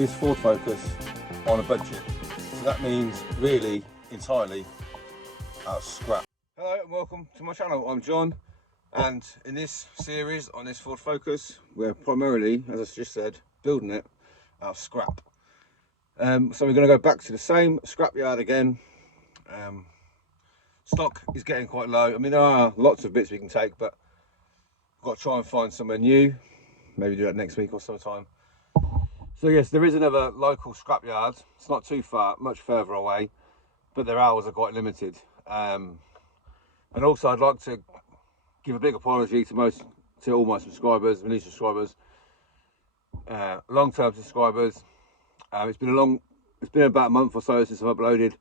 this Ford Focus on a budget. So that means really entirely out of scrap. Hello and welcome to my channel. I'm John, and in this series on this Ford Focus, we're primarily, as I just said, building it out of scrap. So we're going to go back to the same scrapyard again. Stock is getting quite low. I mean, there are lots of bits we can take, but I've got to try and find somewhere new. Maybe do that next week or sometime. So yes, there is another local scrapyard. It's not too far, much further away, but their hours are quite limited. And also, I'd like to give a big apology to all my subscribers, my new subscribers, long-term subscribers. It's been about a month or so since I've uploaded.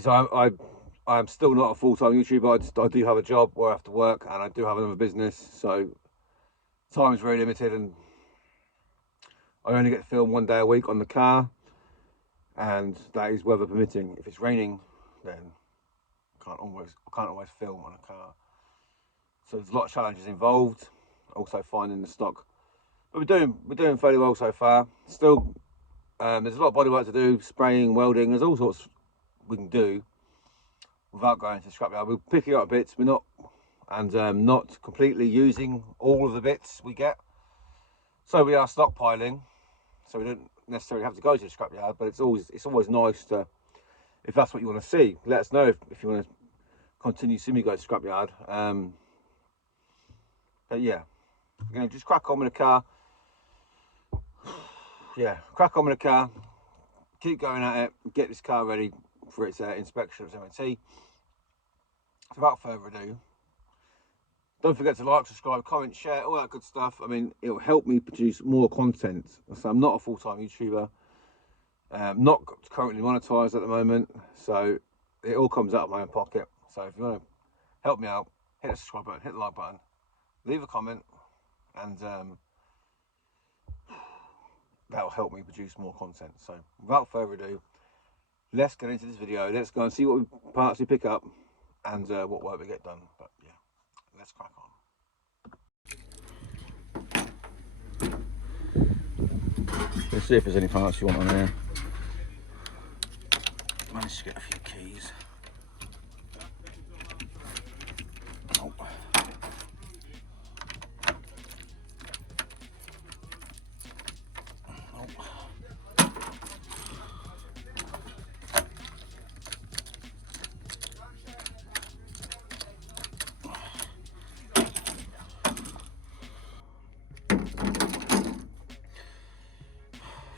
So I am still not a full-time YouTuber. I do have a job where I have to work, and I do have another business, so time is very limited, and I only get to film 1 day a week on the car, and that is weather permitting. If it's raining, then I can't always film on a car. So there's a lot of challenges involved. Also finding the stock, but we're doing fairly well so far. Still, there's a lot of bodywork to do, spraying, welding. There's all sorts we can do without going to the scrapyard. We're picking up bits. We're not completely using all of the bits we get. So we are stockpiling. So we don't necessarily have to go to the scrapyard, but it's always nice to, if that's what you want to see, let us know if you want to continue seeing me go to the scrapyard. But yeah, we're going to just crack on with the car. Yeah, crack on with the car. Keep going at it. Get this car ready for its inspection of its MOT. So without further ado, don't forget to like, subscribe, comment, share, all that good stuff. I mean, it'll help me produce more content. So I'm not a full-time YouTuber, not currently monetized at the moment, so it all comes out of my own pocket. So if you want to help me out, hit the subscribe button, hit the like button, leave a comment, and that'll help me produce more content. So without further ado, let's get into this video. Let's go and see what parts we pick up and what work we get done. But yeah, let's crack on. Let's see if there's any parts you want on there. Managed to get a few keys. Oh.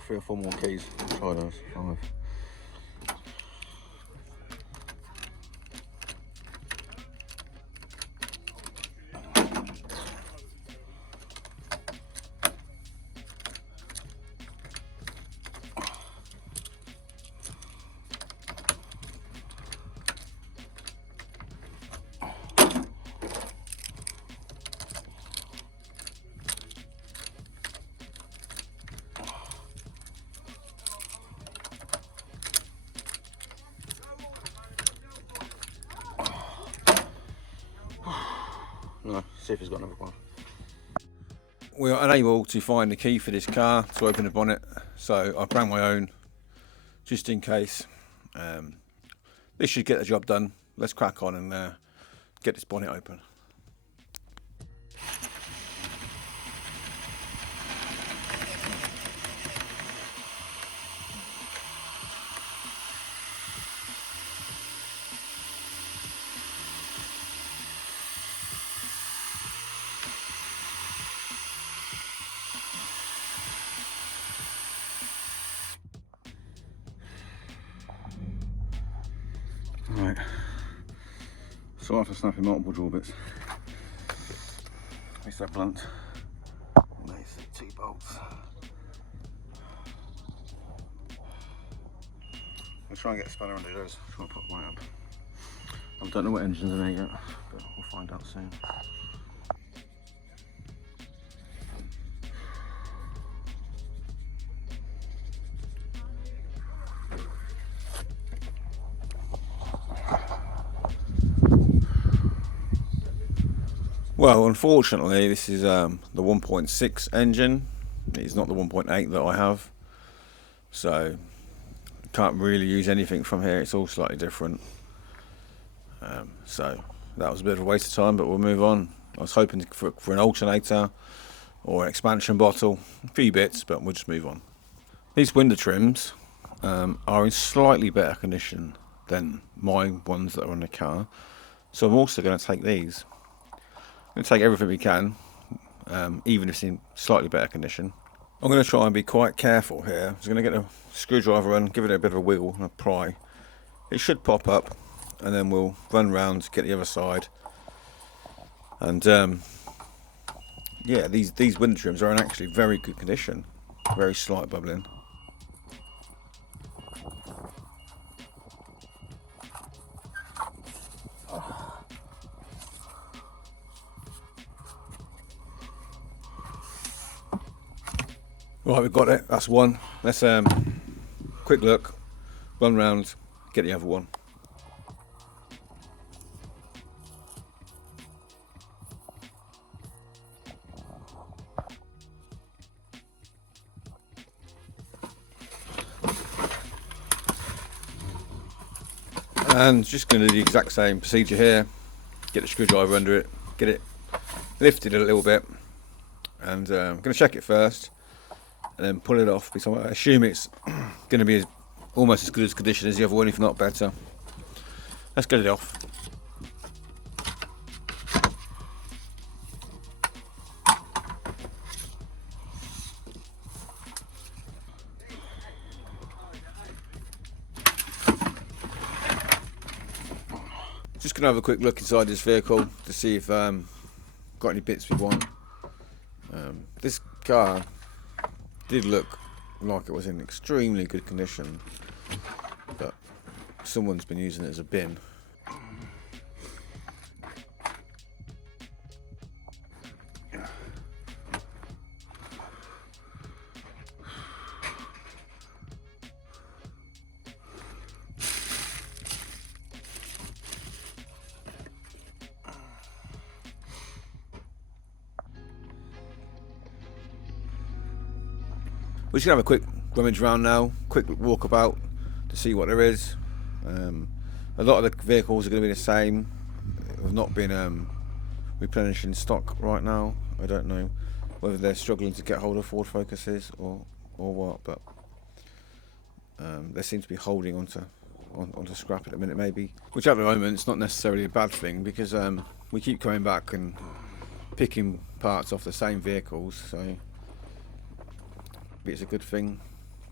3 or 4 more keys. Try those. 5. No, see if he's got another one. We are unable to find the key for this car to open the bonnet, so I brought my own just in case. This should get the job done. Let's crack on and get this bonnet open. Right, so after snapping multiple draw bits, it's that blunt, nice 2 bolts. I'll try and get a spanner under those, try and put mine up. I don't know what engine's in there yet, but we'll find out soon. Well, unfortunately, this is the 1.6 engine, It's not the 1.8 that I have, so can't really use anything from here. It's all slightly different. So that was a bit of a waste of time, but we'll move on. I was hoping for an alternator or an expansion bottle, a few bits, but we'll just move on. These window trims are in slightly better condition than my ones that are on the car, so I'm also going to take these. I'm going to take everything we can, even if it's in slightly better condition. I'm going to try and be quite careful here. I'm just going to get a screwdriver and give it a bit of a wiggle and a pry. It should pop up, and then we'll run round, get the other side. And yeah, these window trims are in actually very good condition. Very slight bubbling. Right, we've got it. That's one. Let's quick look, run round, get the other one. And just going to do the exact same procedure here. Get the screwdriver under it, get it lifted a little bit, and I'm going to check it first, and then pull it off, because I assume it's going to be almost as good as condition as the other one, if not better. Let's get it off. Just going to have a quick look inside this vehicle to see if got any bits we want. This car did look like it was in extremely good condition, but someone's been using it as a bin. We're just going to have a quick rummage around now, quick walk about to see what there is. A lot of the vehicles are going to be the same. Have not been replenishing stock right now. I don't know whether they're struggling to get hold of Ford Focuses or what, but they seem to be holding onto scrap at the minute, maybe. Which at the moment it's not necessarily a bad thing, because we keep coming back and picking parts off the same vehicles, so it's a good thing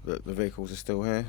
that the vehicles are still here.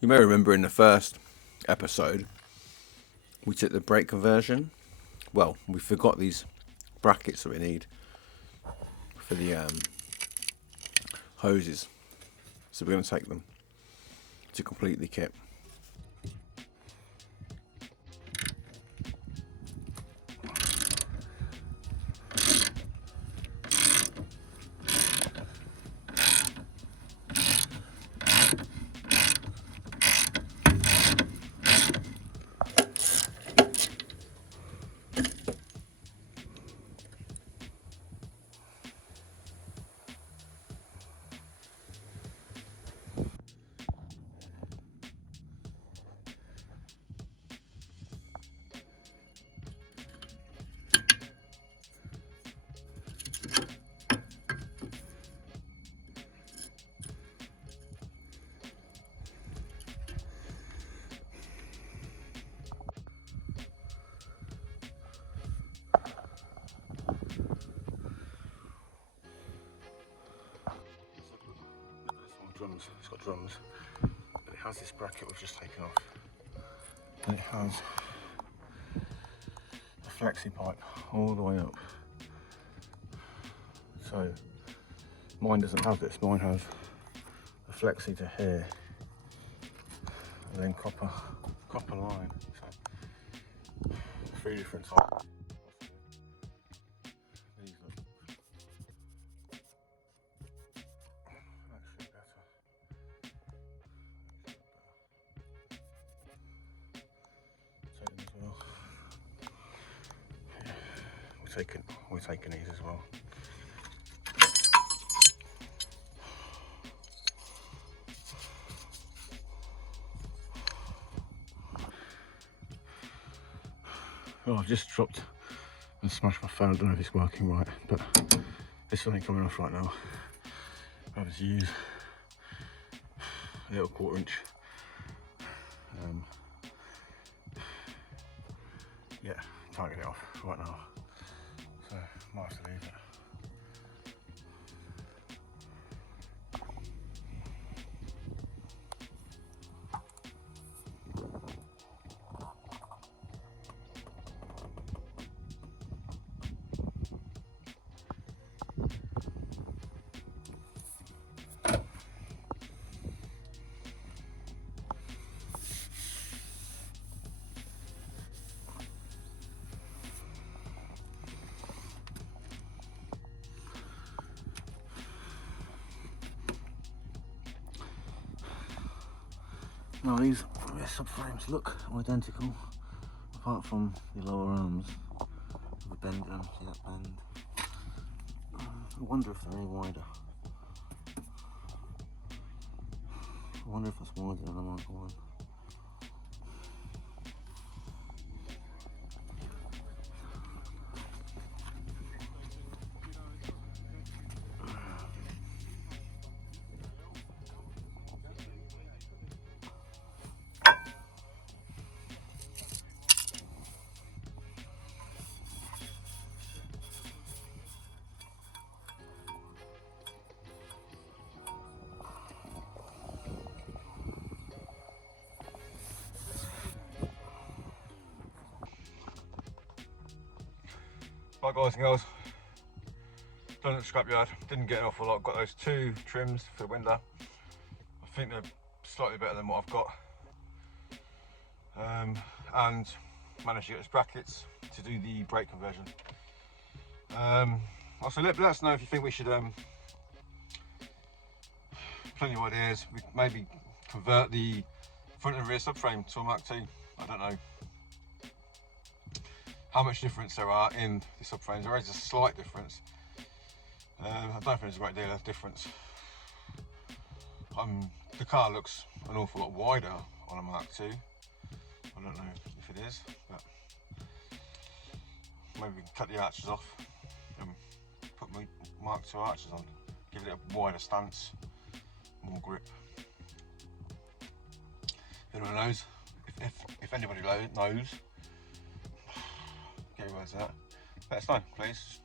You may remember in the first episode we took the brake conversion. Well, we forgot these brackets that we need for the hoses, so we're going to take them to complete the kit. drums, but it has this bracket we've just taken off, and it has a flexi pipe all the way up. So mine doesn't have this, mine has a flexi to here, and then copper line. So 3 different types. These look actually better. Take them as well. Yeah, we're taking these as well. Oh, I've just dropped and smashed my phone. I don't know if it's working right, but there's something coming off right now. I have to use a little 1/4 inch. Yeah, can't get it off right now, so might have to leave it. Now these subframes look identical, apart from the lower arms. The bend, see that bend? I wonder if they're any wider. I wonder if that's wider than the Mark 1. Right guys and girls, done at the scrapyard, didn't get an awful lot, got those 2 trims for the window. I think they're slightly better than what I've got. And managed to get those brackets to do the brake conversion. Also let us know if you think we should, plenty of ideas, we maybe convert the front and rear subframe to a Mark II, I don't know how much difference there are in the subframes. There is a slight difference. I don't think there's a great deal of difference. The car looks an awful lot wider on a Mark II. I don't know if it is, but maybe we can cut the arches off and put my Mark II arches on. Give it a wider stance, more grip. If anyone knows, if anybody knows, get your words out. Let us know, please.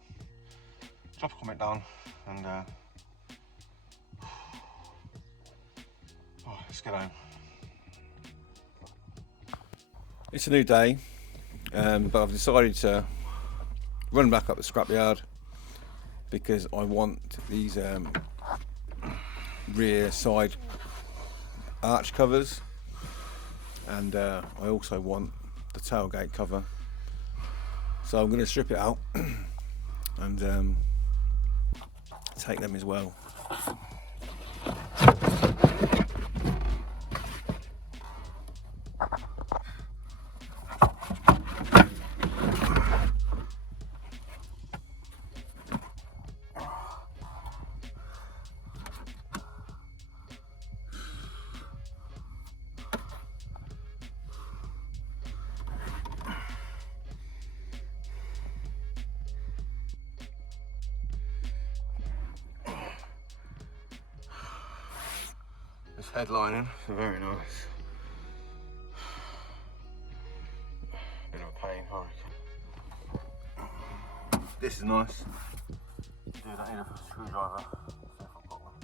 Drop a comment down and let's get home. It's a new day, but I've decided to run back up the scrapyard because I want these rear side arch covers, and I also want the tailgate cover. So I'm going to strip it out and take them as well. This headlining, very nice. Bit of a pain, I reckon. This is nice. Do that in a screwdriver. See if I've got one.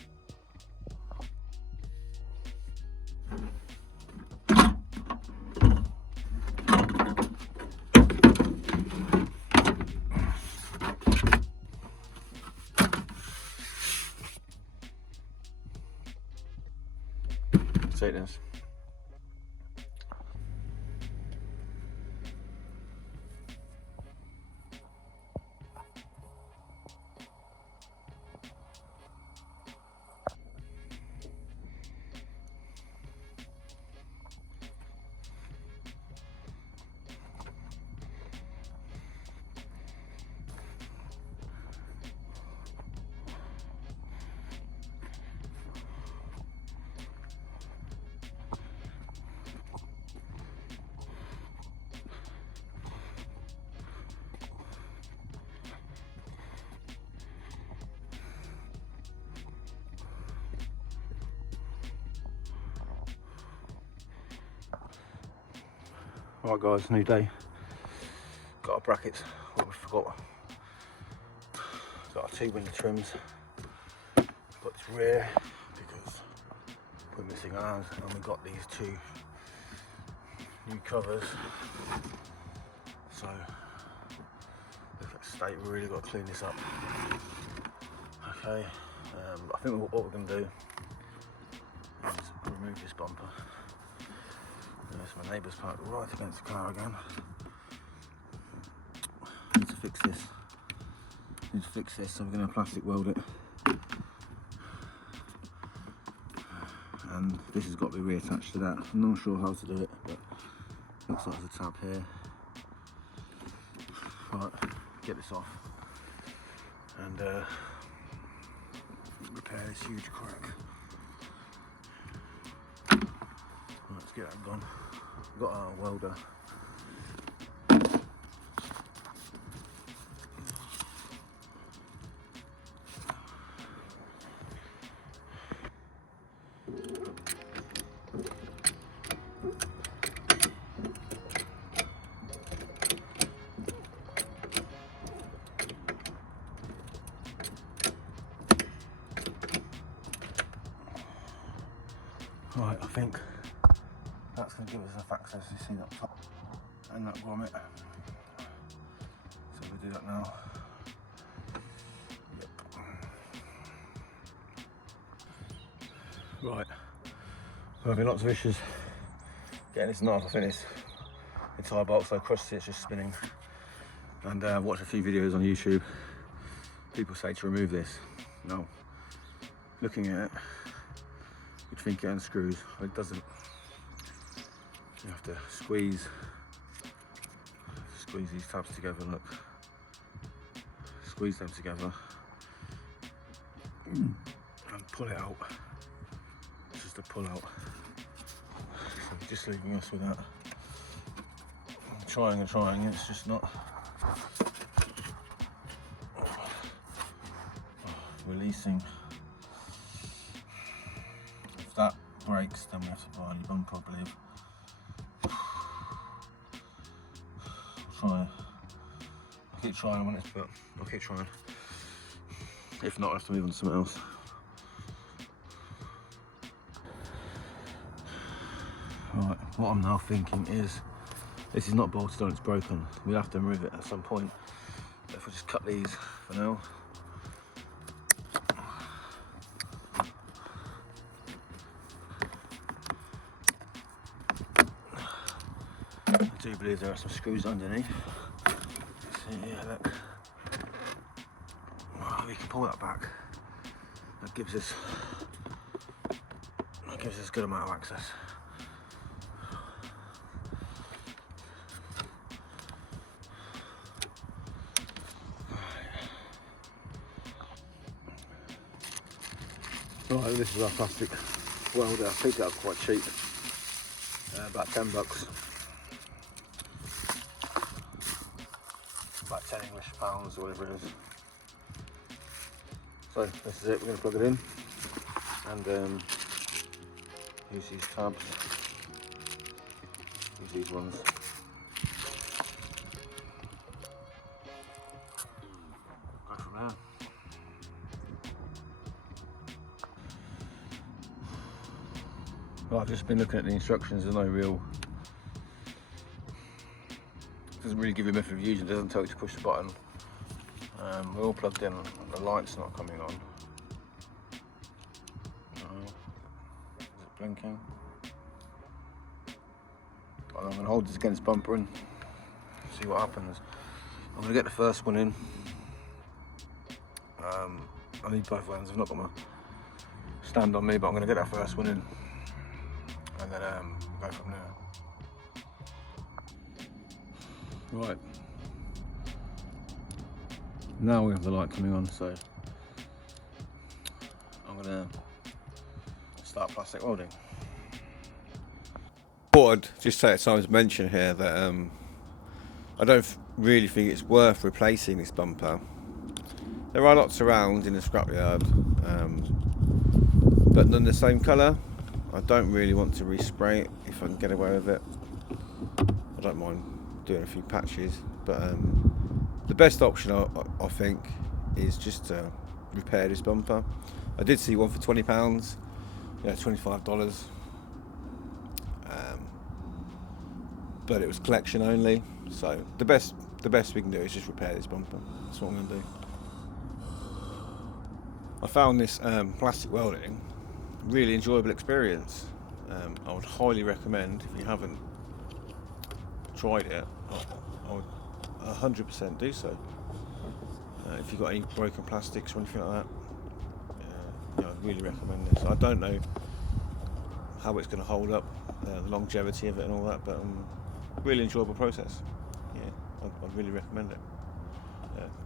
sweetness. Right guys, new day. Got our brackets, what we forgot. Got our 2 window trims. Got this rear because we're missing ours, and we got these 2 new covers. So look at the state, we really got to clean this up. Okay, I think what we're going to do is remove this bumper. There's my neighbour's parked right against the car again. Need to fix this. So we're going to plastic weld it. And this has got to be reattached to that. I'm not sure how to do it, but looks like there's a tab here. Right, get this off and repair this huge crack. Right, let's get that gone. We've got our welder. Right, I think that's going to give us enough access, you see that top and that grommet. So we'll do that now. Yep. Right, we're having lots of issues getting this knife. I think this entire bolt, so across it's just spinning. And watched a few videos on YouTube. People say to remove this. No, looking at it, you'd think it unscrews, but it doesn't. You have to squeeze these tabs together, look. Squeeze them together and pull it out. It's just a pull out. So just leaving us with that. I'm trying and trying, it's just not releasing. If that breaks, then we have to buy a new bumper, I believe. I'll keep trying on it, but I'll keep trying. If not, I'll have to move on to something else. Right, what I'm now thinking is, this is not bolted on, it's broken. We'll have to remove it at some point. If we just cut these for now. I do believe there are some screws underneath. See here, look. Oh, we can pull that back. That gives us a good amount of access. Right, this is our plastic welder. I picked it up quite cheap, about £10. About 10 English pounds or whatever it is. So this is it, we're going to plug it in and use these tabs, use these ones. Go from there. Well, I've just been looking at the instructions, there's no real, doesn't really give you a method of using, it doesn't tell you to push the button. We're all plugged in, the light's not coming on. No. Is it blinking? I'm going to hold this against bumper and see what happens. I'm going to get the first one in. I need both hands, I've not got my stand on me, but I'm going to get that first one in and then go from there. Right, now we have the light coming on, so I'm going to start plastic welding. I thought I'd just take time to mention here that I don't really think it's worth replacing this bumper. There are lots around in the scrapyard, but none the same colour. I don't really want to respray it if I can get away with it. I don't mind doing a few patches, but the best option I think is just to repair this bumper. I did see one for £20, yeah, $25, but it was collection only. So the best we can do is just repair this bumper. That's what I'm going to do. I found this plastic welding really enjoyable experience. I would highly recommend, if you haven't tried it, I would 100% do so. If you've got any broken plastics or anything like that, yeah, I'd really recommend this. I don't know how it's going to hold up, the longevity of it and all that, but really enjoyable process. Yeah, I'd really recommend it.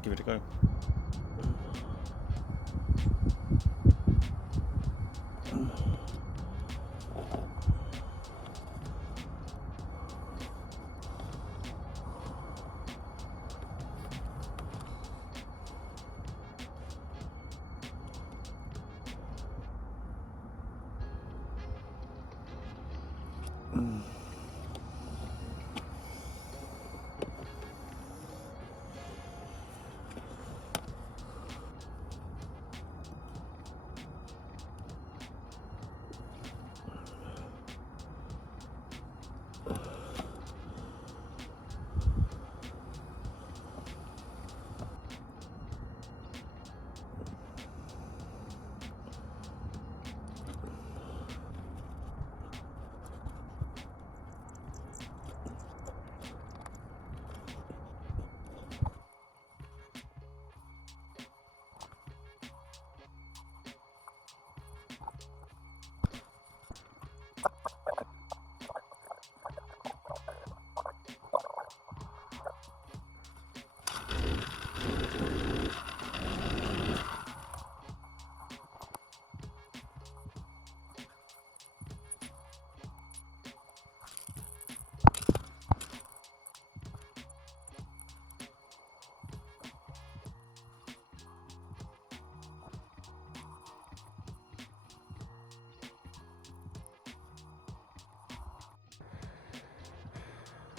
Give it a go.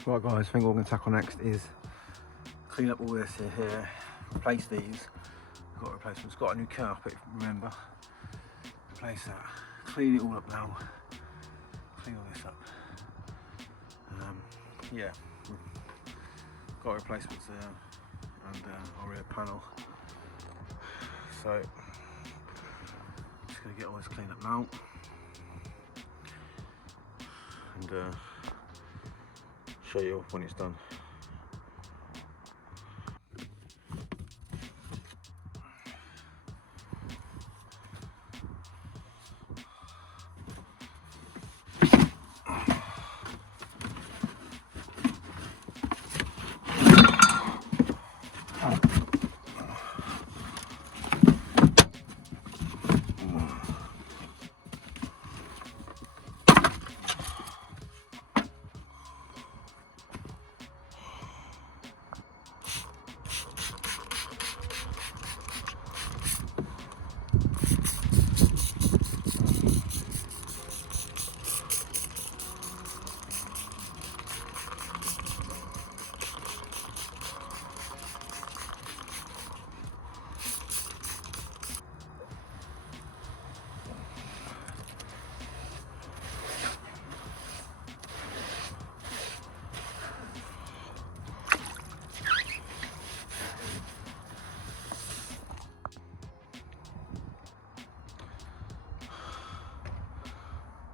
Right guys, I think what we're going to tackle next is clean up all this here, replace these. I've got replacements, got a new carpet, remember. Replace that, clean it all up now, clean all this up. Yeah, got replacements there and our rear panel. So, just going to get all this cleaned up now. And show you off when it's done.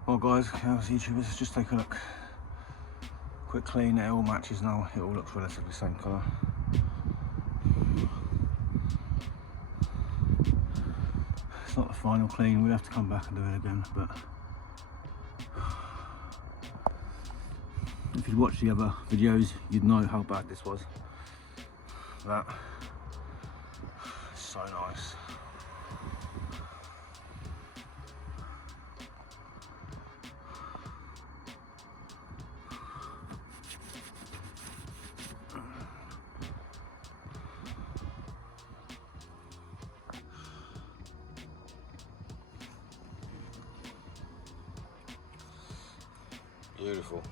Well guys, how's YouTubers, just take a look. Quick clean, it all matches now, it all looks relatively same colour. It's not the final clean, we'll have to come back and do it again, but if you'd watched the other videos, you'd know how bad this was. That is so nice. Beautiful.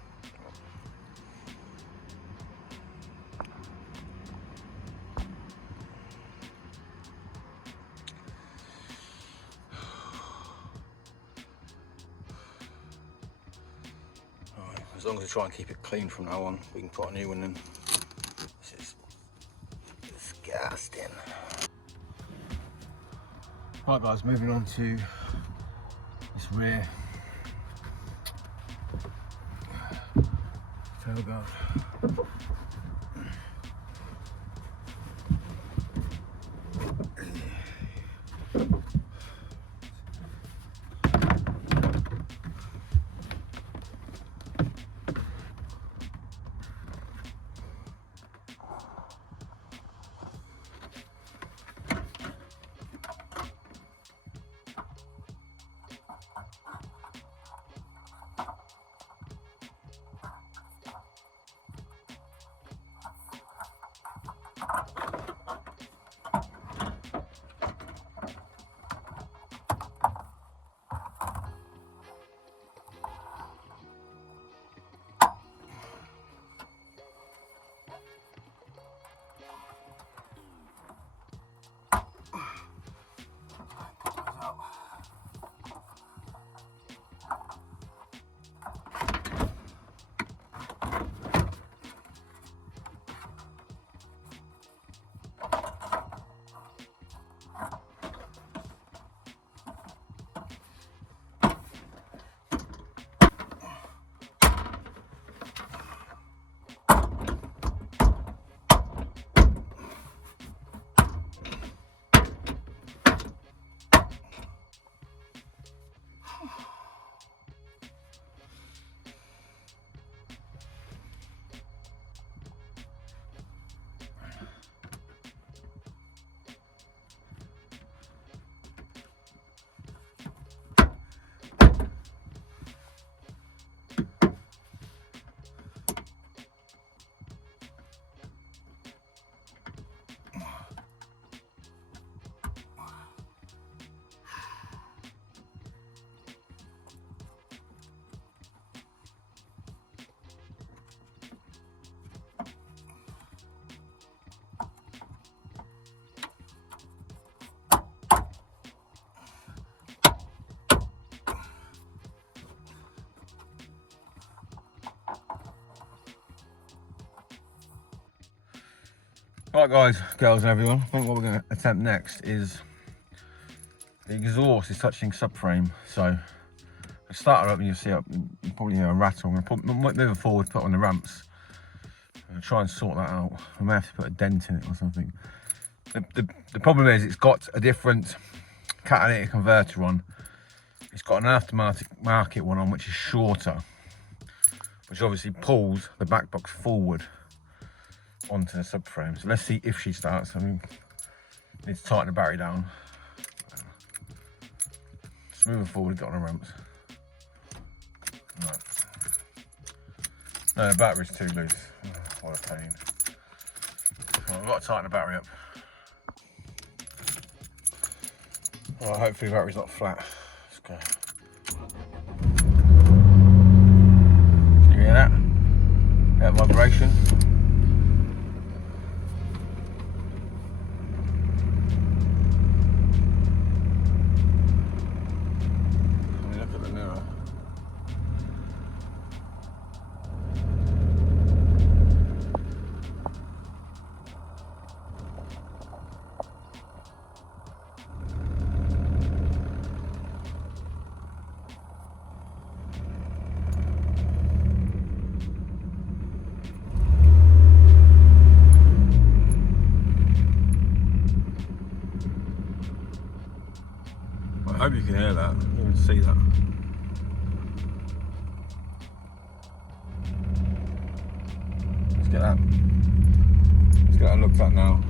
Right, as long as we try and keep it clean from now on, we can put a new one in. This is disgusting. Right guys, moving on to this rear tailguard. Right guys, girls and everyone, I think what we're going to attempt next is the exhaust is touching subframe. So I start her up and you'll see you probably hear a rattle. I'm going to move it forward, put it on the ramps. I'm going to try and sort that out. I may have to put a dent in it or something. The problem is it's got a different catalytic converter on. It's got an aftermarket one on which is shorter, which obviously pulls the back box forward onto the subframe. So let's see if she starts. I mean, need to tighten the battery down. Just moving forward, got on the ramps. Right. No, the battery's too loose. Oh, what a pain. Well, we've got to tighten the battery up. Well, hopefully the battery's not flat. Let's go. Can you hear that? That vibration. see that. Let's get that looked at now.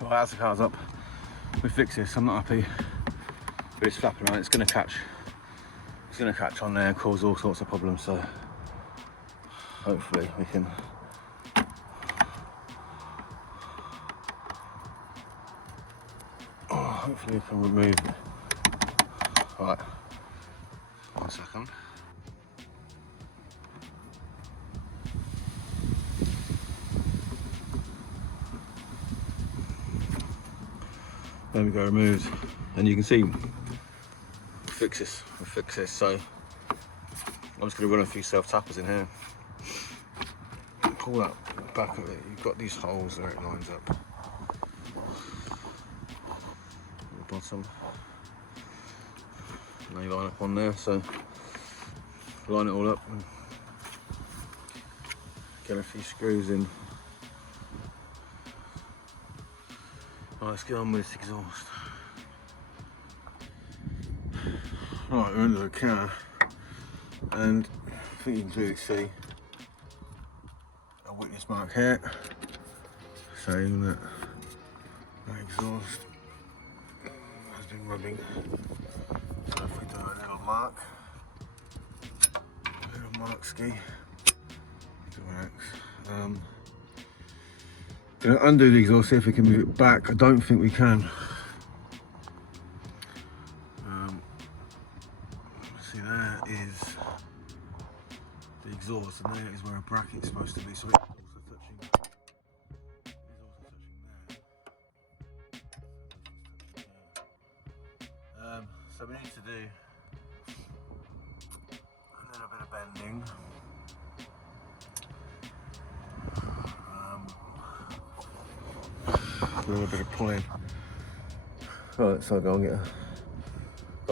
Well, as the car's up, we fix this. I'm not happy with this flapping around. It's going to catch on there and cause all sorts of problems. So hopefully we can. Hopefully we can remove it. Right. 1 second. There we go, removed. And you can see, we'll fix this. So I'm just going to run a few self-tappers in here. Pull that back of it. You've got these holes where it lines up. At the bottom. Now you line up on there, so line it all up and get a few screws in. Right, let's get on with this exhaust. Right, we're under the car, and I think you can clearly see a witness mark here saying that the exhaust has been rubbing. So if we do a little mark ski, do an X. Gonna undo the exhaust, see if we can move it back. I don't think we can. See, there is the exhaust, and there is where a bracket is supposed to be. So it's also touching there. So we need to do a little bit of bending. A little bit of pulling. Right, so I'll go and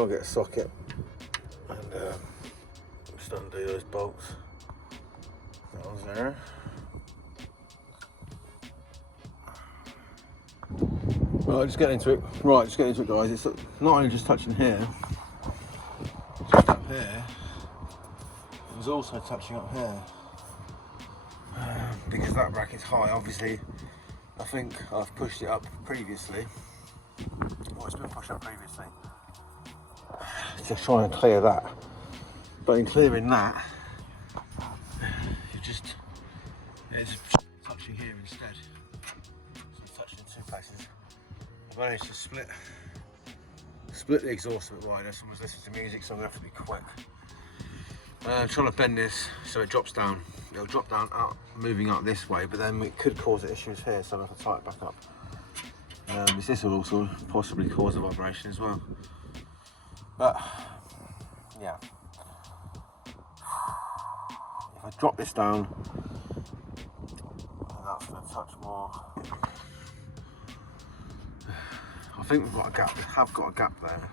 get a socket and just undo those bolts. That was there. Right, just get into it. Right, just get into it, guys. It's not only just touching here, just up here. It was also touching up here because that bracket's high, obviously. I think I've pushed it up previously. Well, it's been pushed up previously. Just trying to clear that. But in clearing that, it's touching here instead. So it's touching in 2 places. I've managed to split the exhaust a bit wider. Someone's listening to music, so I'm going to have to be quick. I'm trying to bend this so it drops down. It'll drop down out, moving out this way, but then it could cause issues here, so I have to tie it back up. This will also possibly cause a vibration as well. But yeah, if I drop this down, then that's going to touch more. I think we've got a gap. We have got a gap there.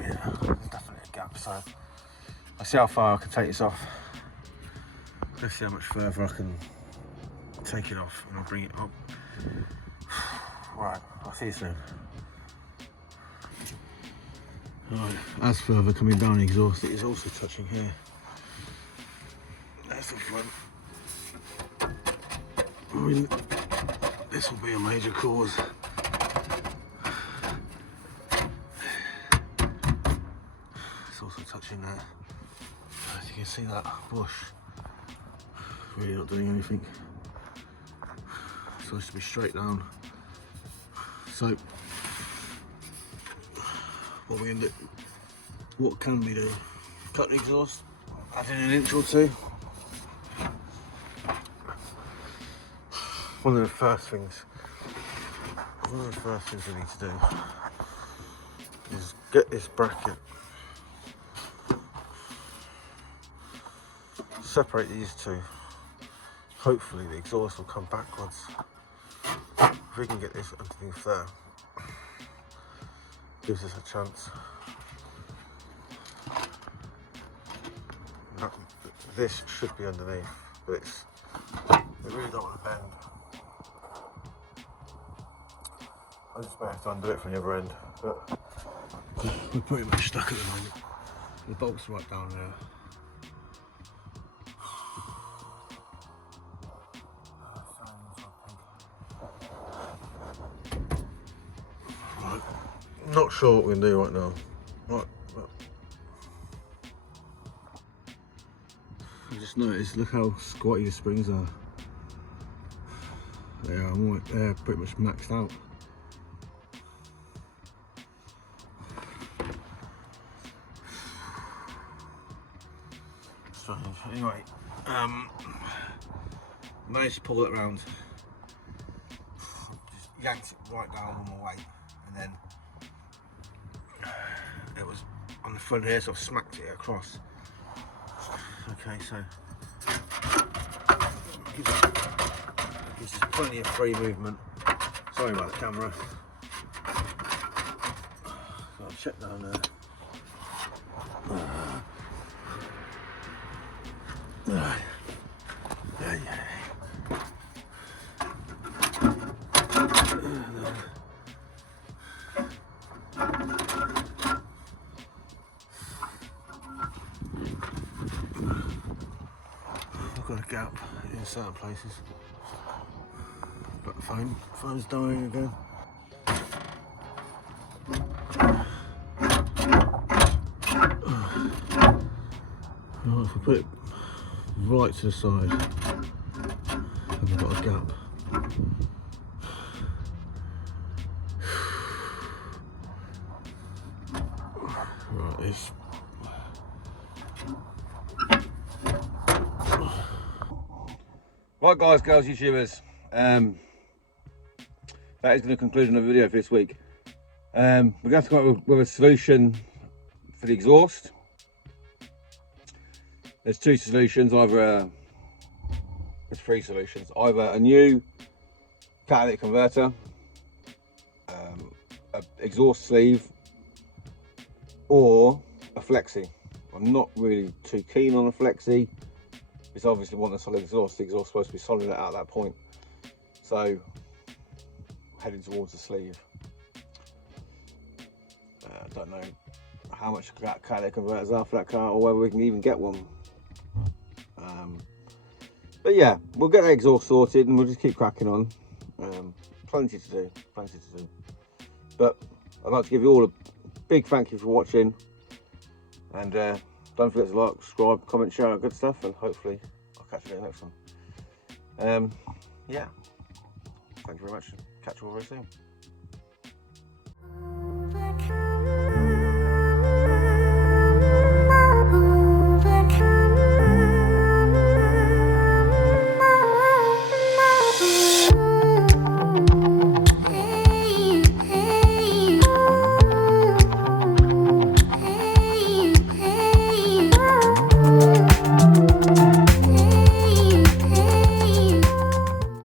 Yeah, there's definitely a gap. So I'll see how far I can take this off. Let's see how much further I can take it off, and I'll bring it up. Right, I'll see you soon. Right, as further coming down the exhaust, it is also touching here. There's the front. I mean, this will be a major cause. It's also touching there. As you can see, that bush really not doing anything. It's supposed to be straight down. So what can we do? Cut the exhaust, add in 1 inch or 2. One of the first things we need to do is get this bracket, separate these two, hopefully the exhaust will come backwards. If we can get this underneath there, gives us a chance. This should be underneath, but we really don't want to bend. I just may have to undo it from the other end, but we're pretty much stuck at the moment. The bolt's right down there. Right. Not sure what we can do right now. Right. I just noticed, look how squatty the springs are. They're pretty much maxed out. Strange. Anyway, managed to pull it around. Just yanked it right down on my weight, and then it was on the front here, so I've smacked it across. Okay, so gives us plenty of free movement. Sorry about the camera. So I'll check down there. I've got a gap in certain places, but phone's dying again. Right, if we put it right to the side, and we've got a gap. Right, it's right, guys, girls, YouTubers. That is going to conclude another video for this week. We're going to have to come up with a solution for the exhaust. There's two solutions, there's three solutions. Either a new catalytic converter, an exhaust sleeve, or a flexi. I'm not really too keen on a flexi. It's obviously want a solid exhaust. The exhaust is supposed to be solid at that point. So, heading towards the sleeve. I don't know how much catalytic converters are for that car, or whether we can even get one. But yeah, we'll get the exhaust sorted and we'll just keep cracking on. Plenty to do, But I'd like to give you all a big thank you for watching. And don't forget to like, subscribe, comment, share our good stuff, and hopefully I'll catch you in the next one. Yeah, thank you very much. Catch you all very soon.